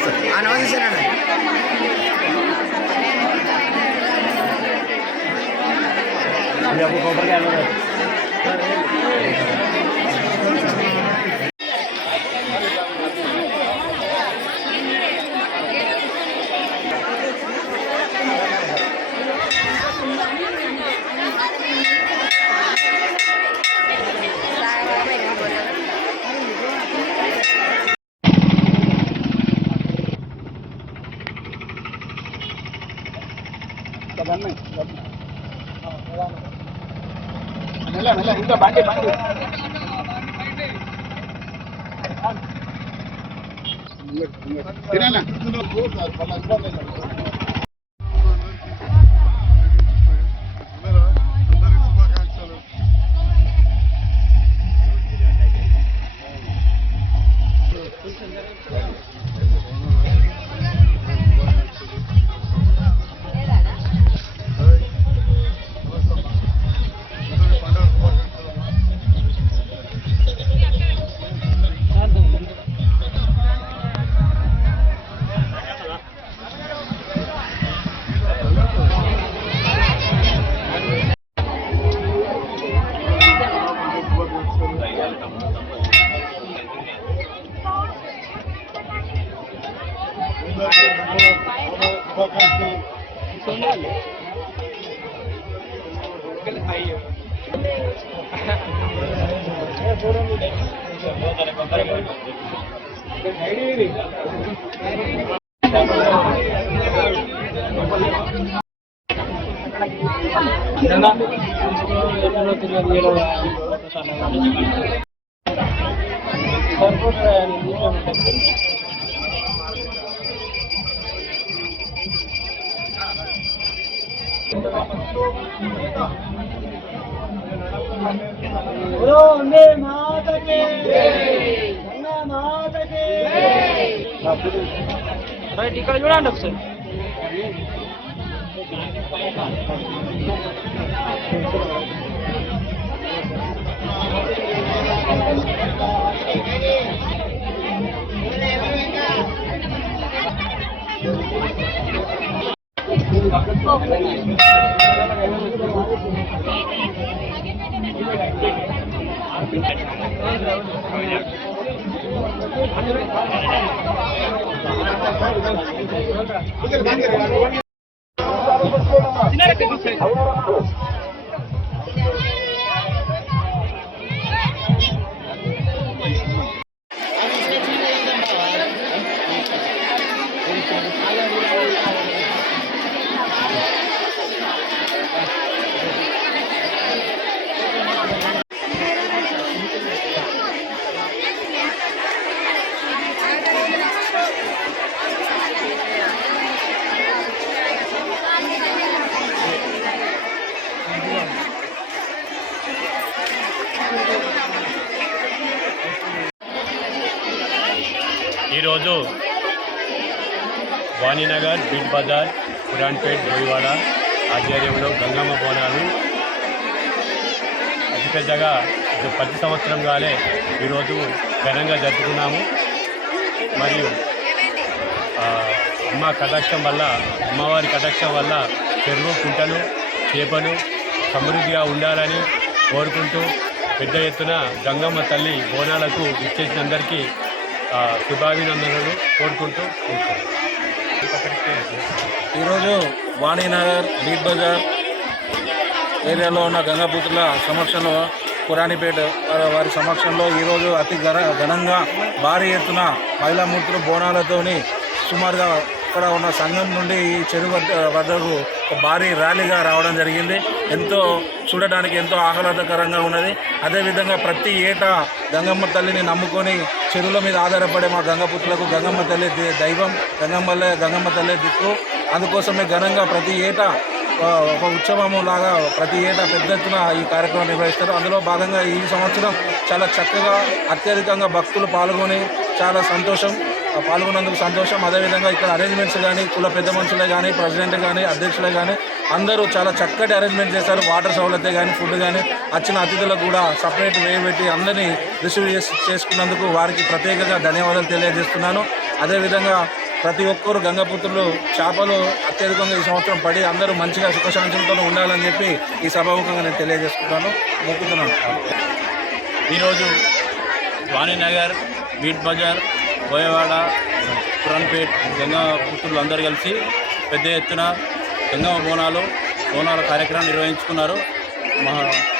నమస్తే సార్ ఇంకా బండి తినా ఇక్కడ చూడండి ఒకసారి ఈరోజు వాణినగర్ బిడ్ బజార్ పురాణ్పేట్ బోయివాడ ఆధ్వర్యంలో గంగమ్మ బోనాలు అతిపెద్దగా ప్రతి సంవత్సరంగానే ఈరోజు ఘనంగా జరుపుకున్నాము. మరియు అమ్మవారి కటాక్షం వల్ల చెరువు కుంటలు చేపలు సమృద్ధిగా ఉండాలని కోరుకుంటూ పెద్ద ఎత్తున గంగమ్మ తల్లి బోనాలకు ఇచ్చేసినందరికీ శుభాభినందనలు కోరుకుంటూ ఈరోజు వాణినగర్ బీట్ బజార్ ఏరియాలో ఉన్న గంగాపుత్రుల సమక్షంలో పురాణిపేట వారి సమక్షంలో ఈరోజు అతి ఘనంగా భారీ ఎత్తున మహిళామూర్తులు బోనాలతోని సుమారుగా ఇక్కడ ఉన్న సంఘం నుండి ఈ చెరువు వద్దకు ఒక భారీ ర్యాలీగా రావడం జరిగింది. ఎంతో చూడడానికి ఎంతో ఆహ్లాదకరంగా ఉన్నది. అదేవిధంగా ప్రతి ఏటా గంగమ్మ తల్లిని నమ్ముకొని చెరువుల మీద ఆధారపడే మా గంగపుత్రులకు గంగమ్మ తల్లి దైవం, గంగమ్మ తల్లి దిక్కు. అందుకోసమే ఘనంగా ప్రతి ఏటా ఒక ఉత్సవం లాగా ప్రతి ఏటా పెద్ద ఎత్తున ఈ కార్యక్రమం నిర్వహిస్తారు. అందులో భాగంగా ఈ సంవత్సరం చాలా చక్కగా అత్యధికంగా భక్తులు పాల్గొన్నందుకు సంతోషం. అదేవిధంగా ఇక్కడ అరేంజ్మెంట్స్ కానీ కుల పెద్ద మనుషులే కానీ ప్రెసిడెంట్ కానీ అధ్యక్షులే కానీ అందరూ చాలా చక్కటి అరేంజ్మెంట్ చేశారు. వాటర్ సౌలభ్యం కానీ ఫుడ్ కానీ వచ్చిన అతిథులకు కూడా సపరేట్ వేవ్ పెట్టి అందరినీ రిసీవ్ చేసుకున్నందుకు వారికి ప్రత్యేకంగా ధన్యవాదాలు తెలియజేస్తున్నాను. అదేవిధంగా ప్రతి ఒక్కరు గంగపుత్రులు చేపలు అత్యధికంగా ఈ సంవత్సరం పడి అందరూ మంచిగా సుఖశాంతులతో ఉండాలని చెప్పి ఈ సభాముఖంగా నేను తెలియజేసుకుంటాను, మొక్కుతున్నాను. ఈరోజు వాణినగర్, బీట్ బజార్, బోయవాడ, పురాన్పేట్ గంగాపుత్రులు అందరూ కలిసి పెద్ద ఎత్తున గంగమ్మ బోనాల కార్యక్రమం నిర్వహించుకున్నారు.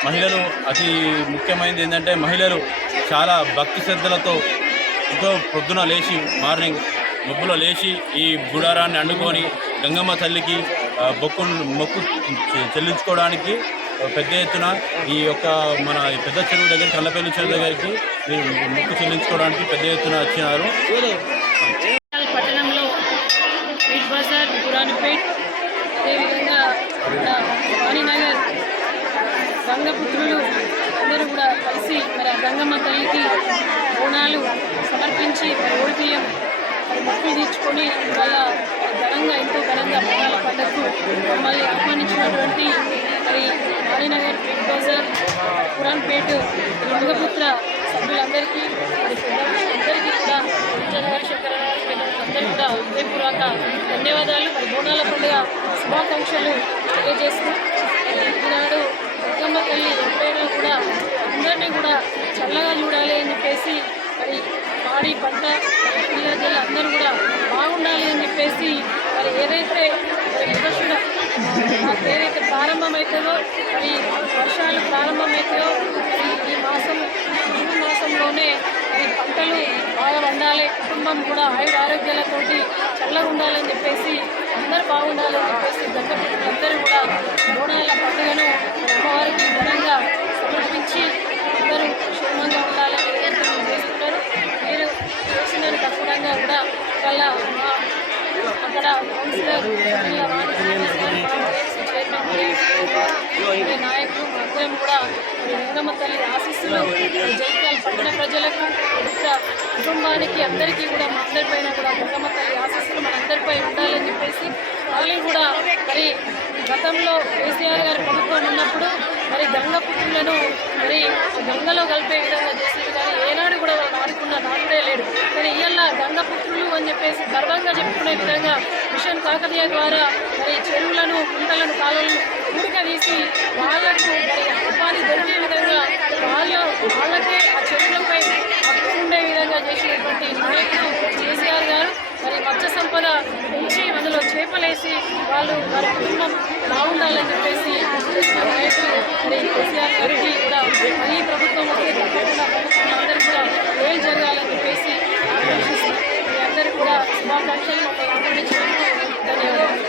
మహిళలు అతి ముఖ్యమైనది ఏంటంటే మహిళలు చాలా భక్తి శ్రద్ధలతో ఎంతో పొద్దున లేచి మార్నింగ్ మొక్కులో లేచి ఈ గుడారాన్ని అండుకొని గంగమ్మ తల్లికి మొక్కు చెల్లించుకోవడానికి పెద్ద ఎత్తున ఈ యొక్క మన పెద్ద చెరువు దగ్గర కల్లపల్లి చెరువు దగ్గరికి మొక్కు చెల్లించుకోవడానికి పెద్ద ఎత్తున వచ్చినారు. పట్టణంలో బీట్ బజార్, పురాన్పేట్, అదేవిధంగా వాణినగర్ గంగపుత్రులు అందరూ కూడా కలిసి మరి గంగమ్మ తల్లికి బోనాలు సమర్పించి ఓడిపియం మొక్కులు తీర్చుకొని వాళ్ళ ఎంతో ఘనంగా బోనాల పండుగకు మమ్మల్ని ఆహ్వానించినటువంటి మరి వాణినగర్, బీట్ బజార్, పురాన్పేట్ గంగపుత్ర సభ్యులందరికీ మరి అందరికీ కూడా విజయనగర అందరికీ కూడా హృదయపూర్వక ధన్యవాదాలు. మరి బోనాల పండుగ శుభాకాంక్షలు తెలియజేస్తూ ఈనాడు గంగమ్మ తల్లి ఎప్పుడైనా కూడా అందరినీ కూడా చల్లగా చూడాలి అని చెప్పేసి మరి పాడి పంట పిల్లలు అందరూ కూడా బాగుండాలి అని చెప్పేసి మరి ఏదైతే యుగశుడ ఏదైతే ప్రారంభమవుతుందో మరి వర్షాలు ప్రారంభమవుతాయో మరి ఈ జూన్ మాసంలోనే మరి పంటలు బాగా పండాలి, కుటుంబం కూడా ఆరోగ్యాలతోటి చల్లగా ఉండాలని చెప్పేసి అందరూ బాగుండాలని చెప్పేసి గంగపుత్రులందరూ కూడా బోనాల పండుగను అమ్మవారికి ఘనంగా సమర్పించి అందరూ క్షేమంగా ఉండాలని చేస్తున్నారు. మీరు చేసినందుకు అనుగుణంగా కూడా వాళ్ళ అక్కడ కౌన్సిలర్ నాయకులు అందరం కూడా గంగమ్మ తల్లి ఆశీస్సులు జైత్యాల పట్టణ ప్రజలకు కుటుంబానికి అందరికీ కూడా మా అందరిపైన కూడా గంగమ్మ తల్లి ఆశీస్సులు మనందరిపై ఉండాలని చెప్పేసి వాళ్ళు కూడా మరి గతంలో కేసీఆర్ గారి ప్రభుత్వం ఉన్నప్పుడు మరి గంగపుత్రులను మరి గంగలో కలిపే విధంగా చేసేది, కానీ ఏనాడు కూడా వాళ్ళు ఆడుకున్న నాడుడే లేడు. కానీ ఇవాళ గంగపుత్రులు అని చెప్పేసి గర్వంగా చెప్పుకునే విధంగా మిషన్ కాకతీయ ద్వారా మరి చెరువులను, కుంటలను, కాలువలను తీసి వాళ్లకు మరి ఉపాధి దొరికే విధంగా వాళ్ళకే ఆ చెరువులపై హక్కు ఉండే విధంగా చేసినటువంటి నాయకుడు కేసీఆర్ గారు. మరి మత్స్య సంపద పెంచి అందులో చేపలేసి వాళ్ళు వారి కుటుంబం బాగుండాలని చెప్పేసి నాయకులు మరి కేసీఆర్ గారికి కూడా ఈ ప్రభుత్వం వస్తే తప్పకుండా ప్రభుత్వం అందరూ కూడా మేలు జరగాలని చెప్పేసి ఆకాంక్షిస్తూ మీ అందరూ కూడా శుభాకాంక్షలు మమ్మల్ని ఆహ్వానించినందుకు ధన్యవాదాలు.